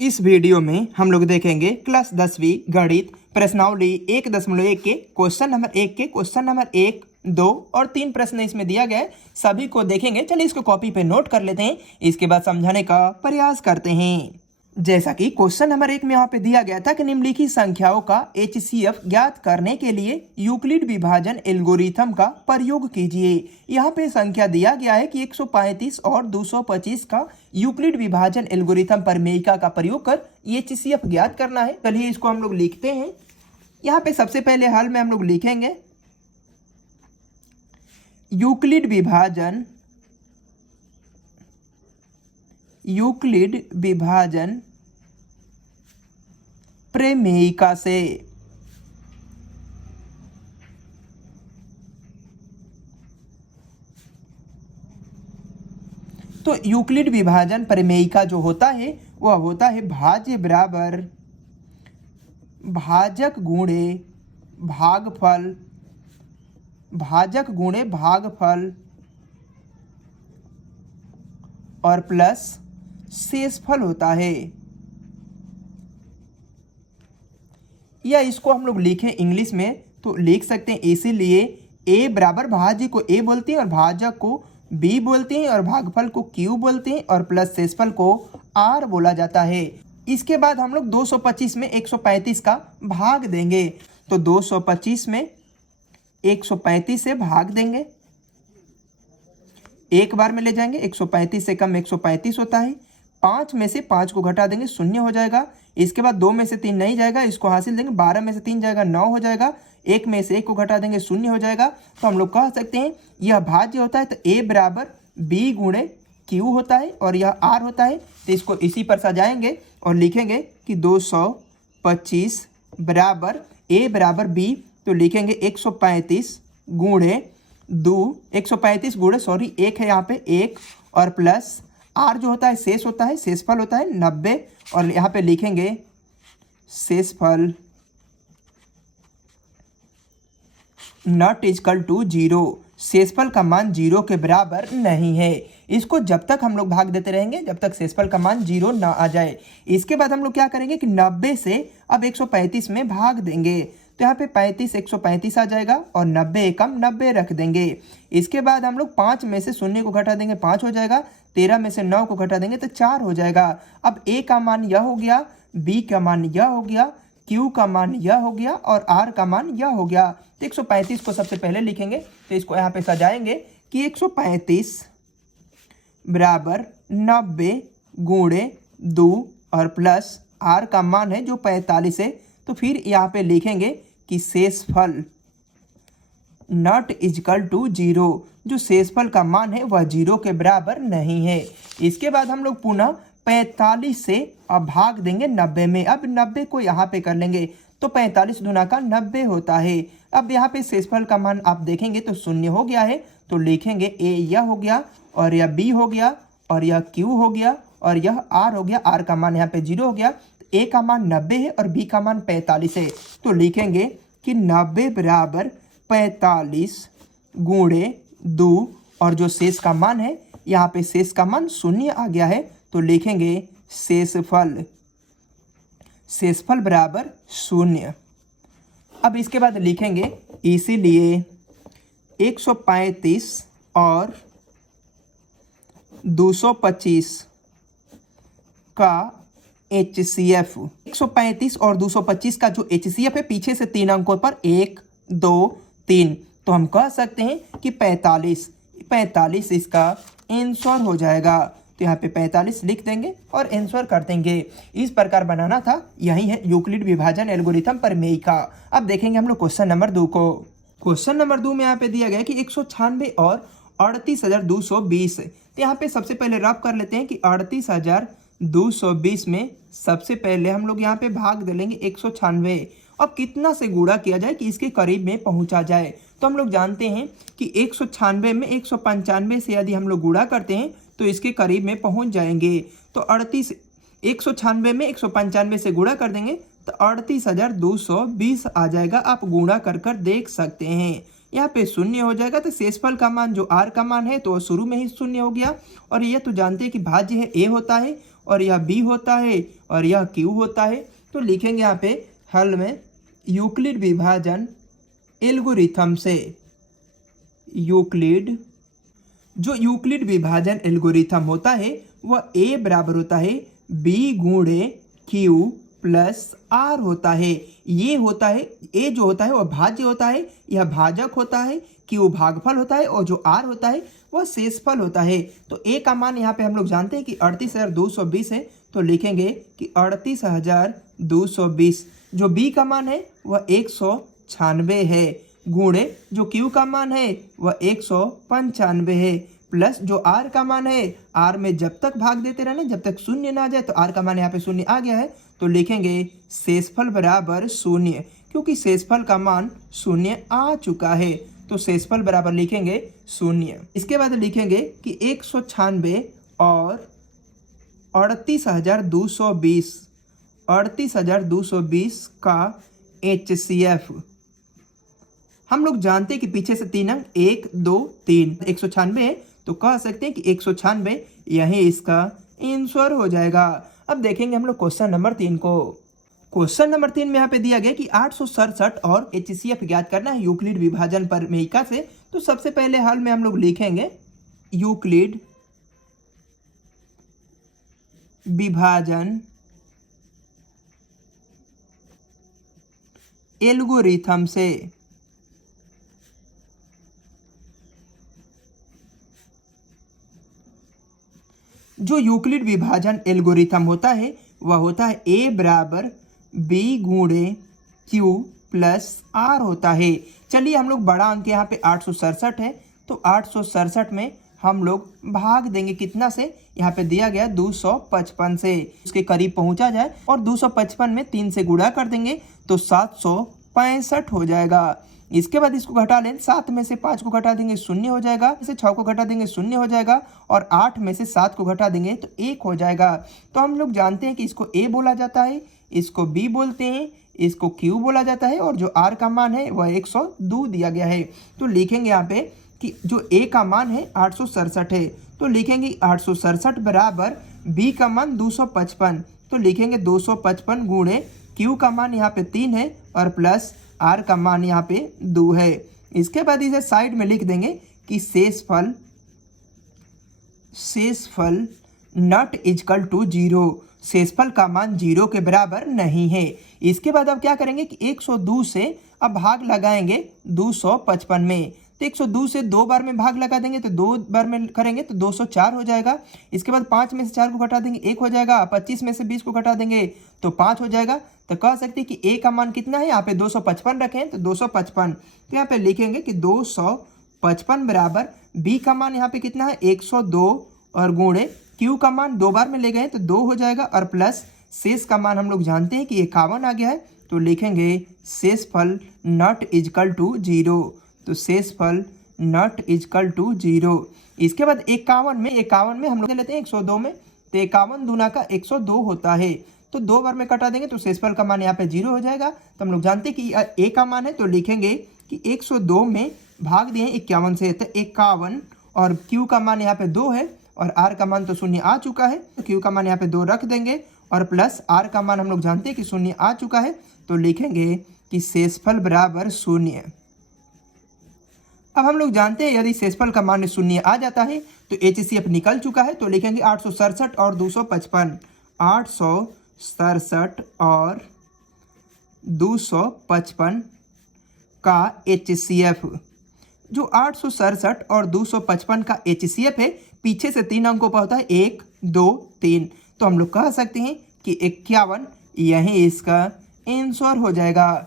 इस वीडियो में हम लोग देखेंगे क्लास 10वीं गणित प्रश्नावली 1.1 के क्वेश्चन नंबर 1 के क्वेश्चन नंबर 1, 2 और 3 प्रश्न इसमें दिया गया है। सभी को देखेंगे। चलिए इसको कॉपी पे नोट कर लेते हैं, इसके बाद समझाने का प्रयास करते हैं। जैसा कि क्वेश्चन नंबर 1 में यहाँ पे दिया गया था कि निम्नलिखित संख्याओं का HCF ज्ञात करने के लिए यूक्लिड विभाजन एल्गोरिथम का प्रयोग कीजिए। यहाँ पे संख्या दिया गया है कि 135 और 225 का यूक्लिड विभाजन एल्गोरिथम प्रमेयिका का प्रयोग कर HCF ज्ञात करना है। चलिए इसको हम लोग लिखते हैं। यहाँ पे सबसे पहले हल में हम लोग लिखेंगे यूक्लिड विभाजन प्रमेयिका से। तो यूक्लिड विभाजन प्रमेयिका जो होता है वह होता है भाज्य बराबर भाजक गुणे भागफल, भाजक गुणे भागफल और प्लस शेषफल होता है। या इसको हम लोग लिखें इंग्लिश में तो लिख सकते हैं, इसीलिए ए बराबर भाज्य को ए बोलते हैं और भाजक को बी बोलते हैं और भागफल को क्यू बोलते हैं और प्लस शेषफल को आर बोला जाता है। इसके बाद हम लोग 225 में 135 का भाग देंगे। तो 225 में 135 से भाग देंगे, एक बार में ले जाएंगे। 135 से कम 135 होता है। 5 में से 5 को घटा देंगे, 0 हो जाएगा। इसके बाद 2 में से 3 नहीं जाएगा, इसको हासिल देंगे। 12 में से 3 जाएगा, 9 हो जाएगा। 1 में से 1 को घटा देंगे, 0 हो जाएगा। तो हम लोग कह सकते हैं यह भाज्य होता है। तो ए बराबर बी गुणे क्यू होता है और यह आर होता है। तो इसको इसी पर सजाएंगे और लिखेंगे कि 225 बराबर ए बराबर बी। तो लिखेंगे 135 गुणे 1 है यहाँ पे 1 और प्लस आर जो होता है शेष होता है, शेषफल होता है 90 और यहाँ पे लिखेंगे शेषफल नॉट इक्वल टू 0। शेषफल का मान 0 के बराबर नहीं है। इसको जब तक हम लोग भाग देते रहेंगे जब तक शेषफल का मान 0 ना आ जाए। इसके बाद हम लोग क्या करेंगे कि 90 से अब 135 में भाग देंगे। तो यहाँ पे 35 135 आ जाएगा और 90 एकम 90 रख देंगे। इसके बाद हम लोग 5 में से 0 को घटा देंगे, 5 हो जाएगा। 13 में से 9 को घटा देंगे तो 4 हो जाएगा। अब ए का मान यह हो गया, बी का मान यह हो गया, क्यू का मान यह हो गया और आर का मान यह हो गया। तो 135 को सबसे पहले लिखेंगे। तो इसको यहाँ पे सजाएंगे कि 135 बराबर 90 गुणे 2 और प्लस आर का मान है जो 45 है। तो फिर यहाँ पे लिखेंगे कि शेषफल नॉट इक्वल टू 0। जो शेषफल का मान है वह 0 के बराबर नहीं है। इसके बाद हम लोग पुनः 45 से अब भाग देंगे 90 में। अब 90 को यहाँ पे कर लेंगे तो 45 दूना का 90 होता है। अब यहाँ पे शेषफल का मान आप देखेंगे तो 0 हो गया है। तो लिखेंगे ए यह हो गया और यह बी हो गया और यह क्यू हो गया और यह आर हो गया। आर का मान यहाँ पे 0 हो गया। ए का मान 90 है और बी का मान 45 है। तो लिखेंगे कि 90 बराबर 45 गुणे 2 और जो शेष का मान है यहाँ पे शेष का मान 0 आ गया है। तो लिखेंगे शेषफल बराबर 0। अब इसके बाद लिखेंगे इसीलिए 135 और 225 का HCF 135 और 225 का जो HCF है पीछे से 3 अंकों पर 1 2 3। तो हम कह सकते हैं कि 45 इसका आंसर हो जाएगा। तो यहाँ पे 45 लिख देंगे और आंसर कर देंगे। इस प्रकार बनाना था। यही है यूक्लिड विभाजन एल्गोरिथम प्रमेयिका। अब देखेंगे हम लोग क्वेश्चन नंबर 2 को। क्वेश्चन नंबर 2 में यहाँ पे दिया गया कि 196 और 38,220। तो यहाँ पे सबसे पहले रफ कर लेते हैं कि 38,220 में सबसे पहले हम लोग यहाँ पे भाग दे लेंगे 196। अब कितना से गुणा किया जाए कि इसके करीब में पहुंचा जाए। तो हम लोग जानते हैं कि 196 में 195 से यदि हम लोग गुणा करते हैं तो इसके करीब में पहुंच जाएंगे। तो 196 में 195 से गुणा कर देंगे तो 38,220 आ जाएगा। आप गुणा कर कर देख सकते हैं। यहाँ पे शून्य हो जाएगा तो शेषफल का मान जो आर का मान है तो शुरू में ही शून्य हो गया। और ये तो जानते हैं कि भाज्य है ए होता है और यह बी होता है और यह क्यू होता है। तो लिखेंगे यहाँ पे हल में यूक्लिड विभाजन एल्गोरिथम से, यूक्लिड जो यूक्लिड विभाजन एल्गोरिथम होता है वह ए बराबर होता है बी गुणे क्यू प्लस आर होता है। ये होता है ए जो होता है वह भाज्य होता है, यह भाजक होता है, क्यू भागफल होता है और जो आर होता है वह शेषफल होता है। तो ए का मान यहाँ पे हम लोग जानते हैं कि 38,220 है, तो लिखेंगे कि 38,220। जो बी का मान है वह 196 है, गुणे जो क्यू का मान है वह 195 है, प्लस जो आर का मान है, आर में जब तक भाग देते रहना जब तक शून्य ना आ जाए। तो आर का मान यहाँ पे शून्य आ गया है, तो लिखेंगे शेषफल बराबर शून्य, क्योंकि शेषफल का मान शून्य आ चुका है। तो शेषफल बराबर लिखेंगे शून्य। इसके बाद लिखेंगे कि 196 और 38,220 का HCF हम लोग जानते हैं कि पीछे से 3 अंक 1 2 3 196 है, तो कह सकते हैं कि 196 यही इसका आंसर हो जाएगा। अब देखेंगे हम लोग क्वेश्चन नंबर 3 को। क्वेश्चन नंबर 3 में यहाँ पे दिया गया कि 867 और HCF ज्ञात करना है यूक्लिड विभाजन प्रमेयिका से। तो सबसे पहले हल में हम लोग लिखेंगे यूक्लिड विभाजन एल्गोरिथम से, जो यूक्लिड विभाजन एल्गोरिथम होता है वह होता है ए बराबर बी गुणे क्यू प्लस आर होता है। चलिए हम लोग बड़ा अंक यहाँ पे 867 है, तो 867 में हम लोग भाग देंगे कितना से, यहाँ पे दिया गया 255 से, उसके करीब पहुंचा जाए और 255 में 3 से गुणा कर देंगे तो 765 हो जाएगा। इसके बाद इसको घटा लें, 7 में से 5 को घटा देंगे 0 हो जाएगा, इसे 6 को घटा देंगे 0 हो जाएगा और 8 में से 7 को घटा देंगे तो 1 हो जाएगा। तो हम लोग जानते हैं कि इसको ए बोला जाता है, इसको बी बोलते हैं, इसको क्यू बोला जाता है और जो आर का मान है वह 102 दिया गया है। तो लिखेंगे यहाँ पे कि जो ए का मान है 867 है, तो लिखेंगे 867 बराबर बी का मान 255, तो लिखेंगे 255 गुणे क्यू का मान यहाँ पे 3 है और प्लस आर का मान यहाँ पे 2 है। इसके बाद इसे साइड में लिख देंगे कि शेषफल नॉट इक्वल टू 0, शेषफल का मान 0 के बराबर नहीं है। इसके बाद अब क्या करेंगे कि 102 से अब भाग लगाएंगे 255 में, तो 102 से 2 बार में भाग लगा देंगे तो 2 बार में करेंगे तो 204 हो जाएगा। इसके बाद 5 में से 4 को घटा देंगे 1 हो जाएगा, 25 में से 20 को घटा देंगे तो 5 हो जाएगा। तो कह सकते हैं कि ए का मान कितना है, यहाँ पे 255 रखें तो 255, तो यहाँ पे लिखेंगे कि 255 बराबर बी का मान यहाँ पे कितना है 102 और गुणे क्यू का मान 2 बार में ले गए तो 2 हो जाएगा और प्लस शेष का मान हम लोग जानते हैं कि 51 आ गया है, तो लिखेंगे शेषफल नॉट इक्वल टू 0, तो शेषफल नॉट इक्वल टू 0। इसके बाद 51 में हम लोग लेते हैं 102 में, तो 51 दूना का 102 होता है, तो 2 बार में कटा देंगे तो शेषफल का मान यहाँ पे 0 हो जाएगा। तो हम लोग जानते हैं कि ए का मान है, तो लिखेंगे कि 102 में भाग दिए 51 से, तो 51 और क्यू का मान यहाँ पे 2 है और आर का मान तो 0 आ चुका है, तो क्यू का मान यहाँ पे 2 रख देंगे और प्लस आर का मान हम लोग जानते हैं कि 0 आ चुका है, तो लिखेंगे कि शेषफल बराबर 0। अब हम लोग जानते हैं यदि शेषफल का मान 0 आ जाता है तो HCF निकल चुका है, तो लिखेंगे 867 और 255, 867 और 255 का HCF, जो 867 और 255 का HCF है पीछे से 3 अंकों पर होता है 1 2 3, तो हम लोग कह सकते हैं कि 51 यही इसका आंसर हो जाएगा।